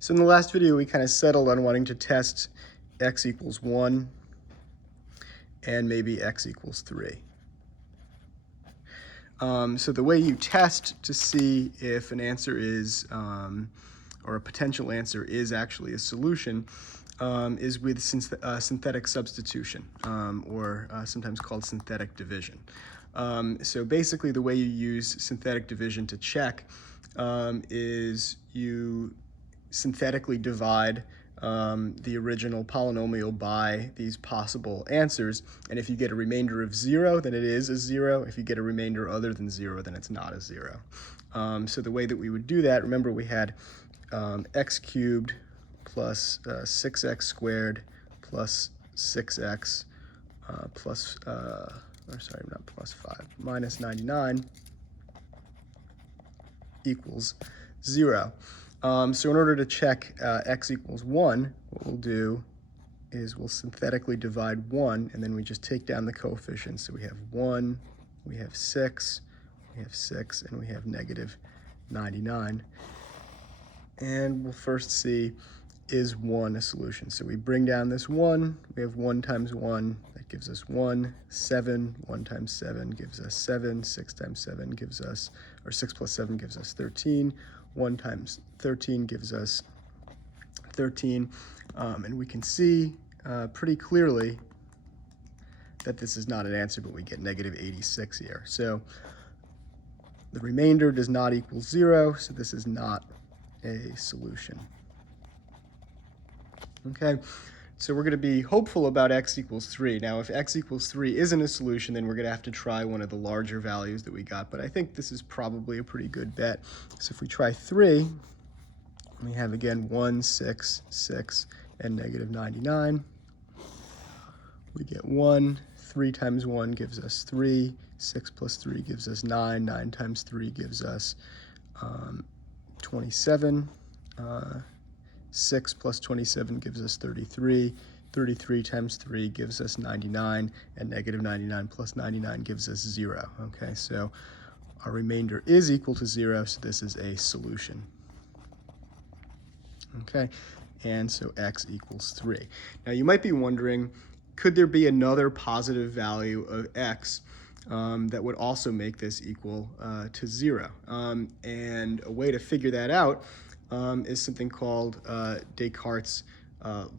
So in the last video, we kind of settled on wanting to test x equals 1 and maybe x equals 3. So the way you test to see if an answer is, or a potential answer is actually a solution, is with synthetic substitution, or sometimes called synthetic division. So basically the way you use synthetic division to check is you synthetically divide the original polynomial by these possible answers, and if you get a remainder of 0, then it is a 0. If you get a remainder other than 0, then it's not a 0. So the way that we would do that, remember we had x cubed plus 6x squared plus 6x plus, or sorry, not plus 5, minus 99 equals 0. So in order to check x equals 1, what we'll do is we'll synthetically divide 1, and then we just take down the coefficients. So we have 1, we have 6, we have 6, and we have negative 99. And we'll first see, is 1 a solution? So we bring down this 1, we have 1 times 1, that gives us 1, 7, 1 times 7 gives us 7, 6 times 7 gives us, or 6 plus 7 gives us 13, 1 times 13 gives us 13, and we can see pretty clearly that this is not an answer, but we get negative 86 here. So the remainder does not equal 0, so this is not a solution. Okay, so we're going to be hopeful about x equals 3. Now, if x equals 3 isn't a solution, then we're going to have to try one of the larger values that we got, but I think this is probably a pretty good bet. So if we try 3, we have again 1, 6, 6, and negative 99. We get 1, 3 times 1 gives us 3, 6 plus 3 gives us 9, 9 times 3 gives us 27, 6 plus 27 gives us 33, 33 times 3 gives us 99, and negative 99 plus 99 gives us 0. Okay, so our remainder is equal to 0, so this is a solution. Okay, and so x equals 3. Now you might be wondering, could there be another positive value of x that would also make this equal to 0? And a way to figure that out is something called Descartes'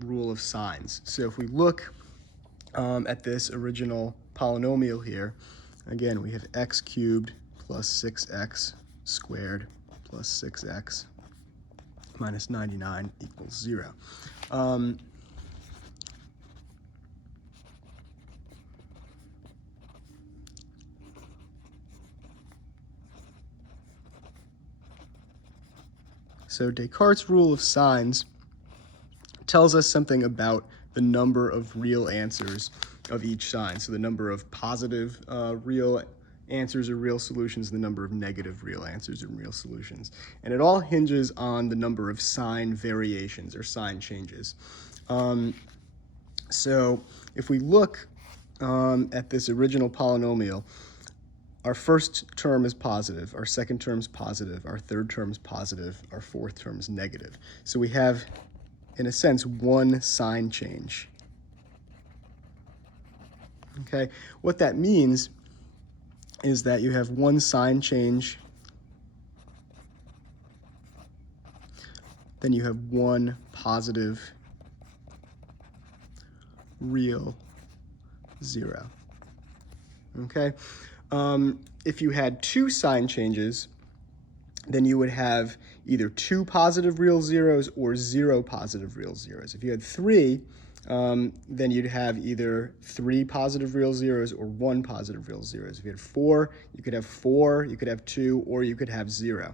rule of signs. So if we look at this original polynomial here, again, we have x cubed plus 6x squared plus 6x minus 99 equals 0. So Descartes' rule of signs tells us something about the number of real answers of each sign. So the number of positive real answers or real solutions, the number of negative real answers and real solutions. And it all hinges on the number of sign variations or sign changes. So if we look at this original polynomial, our first term is positive, our second term is positive, our third term is positive, our fourth term is negative. So we have, in a sense, one sign change. Okay, what that means is that you have one sign change, then you have one positive real 0. Okay, if you had two sign changes, then you would have either 2 positive real zeros or 0 positive real zeros. If you had 3, then you'd have either 3 positive real zeros or 1 positive real zeros. If you had 4, you could have 4, you could have 2, or you could have 0.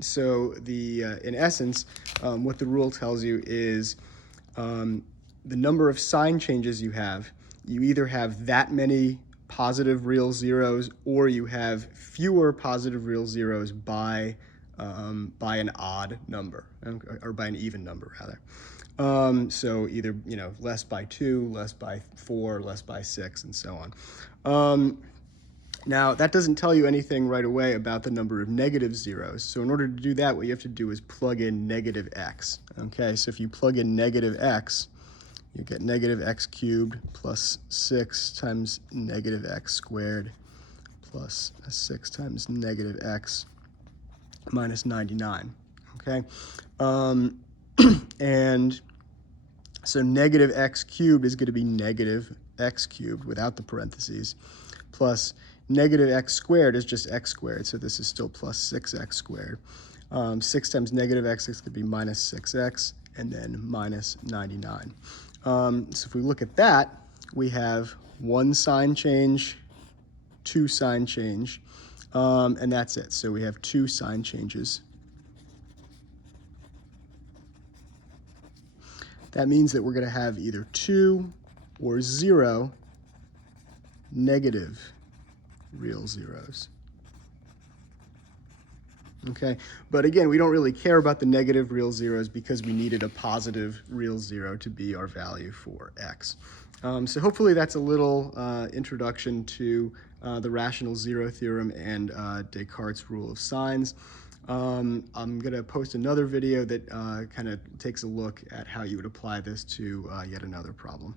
So in essence, what the rule tells you is the number of sign changes you either have that many positive real zeros or you have fewer positive real zeros by an odd number, or by an even number rather. So either less by 2, less by 4, less by 6, and so on. Now, that doesn't tell you anything right away about the number of negative zeros. So in order to do that, what you have to do is plug in negative x. Okay, so if you plug in negative x, you get negative x cubed plus 6 times negative x squared plus 6 times negative x minus 99. Okay, and so negative x cubed is going to be negative x cubed without the parentheses, plus negative x squared is just x squared, so this is still plus 6x squared. 6 times negative x is going to be minus 6x, and then minus 99. So if we look at that, we have one sign change, two sign change, and that's it. So we have two sign changes. That means that we're going to have either 2 or 0 negative real zeros. Okay, but again, we don't really care about the negative real zeros because we needed a positive real zero to be our value for x. So hopefully that's a little introduction to the rational zero theorem and Descartes' rule of signs. I'm going to post another video that kind of takes a look at how you would apply this to yet another problem.